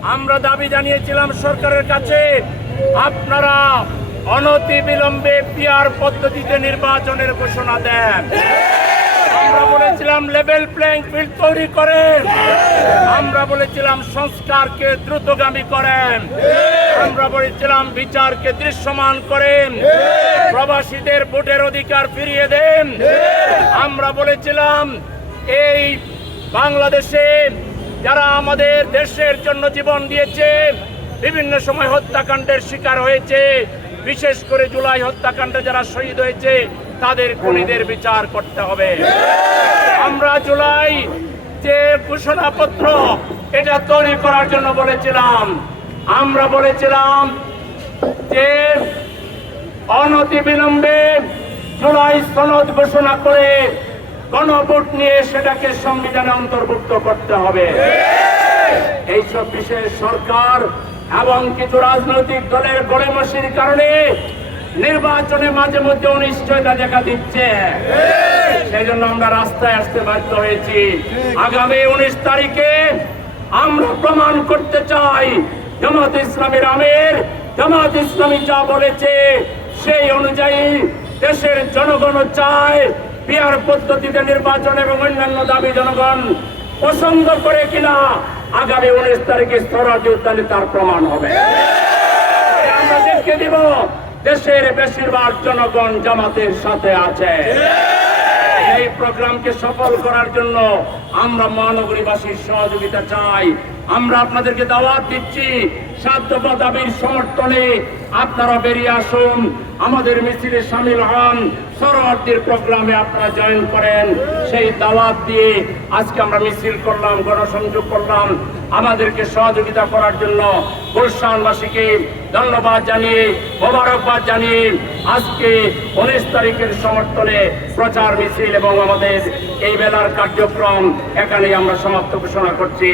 আমরা দাবি জানিয়েছিলাম সরকারের কাছে, আপনারা অনতি বিলম্বে পিয়ার পদ্ধতিতে নির্বাচনের ঘোষণা দেন। আমরা বলেছিলাম লেভেল প্লেইং ফিল্ড তৈরি করেন। আমরা বলেছিলাম সংস্কারকে দ্রুতগামী করেন। আমরা বলেছিলাম বিচারকে দৃশ্যমান করেন। প্রবাসীদের ভোটের অধিকার ফিরিয়ে দেন। আমরা বলেছিলাম এই বাংলাদেশে যারা আমাদের দেশের জন্য জীবন দিয়েছে, বিভিন্ন সময় হত্যাকাণ্ডের শিকার হয়েছে, বিশেষ করে জুলাই হত্যাকাণ্ডে যারা শহীদ হয়েছে, তাদের খুনিদের বিচার করতে হবে। আমরা জুলাই যে ঘোষণাপত্র, এটা তৈরি করার জন্য বলেছিলাম। আমরা বলেছিলাম যে অনতি বিলম্বে জুলাই সনদ ঘোষণা করে গণভোট নিয়ে সেটাকে সংবিধানে অন্তর্ভুক্ত করতে হবে। এইসব বিষয়ে সরকার এবং কিছু রাজনৈতিক দলের গড়েমসির কারণে নির্বাচনে মাঝে মধ্যে অনিশ্চয়তা দেখা দিচ্ছে। সেই জন্য আমরা রাস্তায় আসতে বাধ্য হয়েছি। আগামী উনিশ তারিখে আমরা প্রমাণ করতে চাই, জামাত ইসলামের আমের, জামাত ইসলামী যা বলেছে সেই অনুযায়ী দেশের জনগণ চায় পিয়ার পদ্ধতিতে নির্বাচন এবং অন্যান্য দাবি জনগণ পছন্দ করে কিনা, আগামী উনিশ তারিখে স্তরাজি উদ্যানে তার প্রমাণ হবে। আমরা দেখে দিব, দেশের বেশিরভাগ জনগণ জামাতের সাথে আছে। এই প্রোগ্রামকে সফল করার জন্য আমরা মহানগরীবাসীর সহযোগিতা চাই। আমরা আপনাদেরকে দাওয়াত দিচ্ছি সাধ্য দাবির সমর্থনে আপনারা বেরিয়ে আসুন। আমাদের মিছিলে সামিল হন। সরোয়ার্দির প্রোগ্রামে আপনারা জয়েন করেন। সেই দাওয়াত দিয়ে আজকে আমরা মিছিল করলাম, গণসংযোগ করলাম। আমাদেরকে সহযোগিতা করার জন্য গুলশানবাসীকে ধন্যবাদ জানিয়ে, মোবারকবাদ জানিয়ে আজকে উনিশ তারিখের সমর্থনে প্রচার মিছিল এবং আমাদের এই বেলার কার্যক্রম এখানেই আমরা সমাপ্ত ঘোষণা করছি।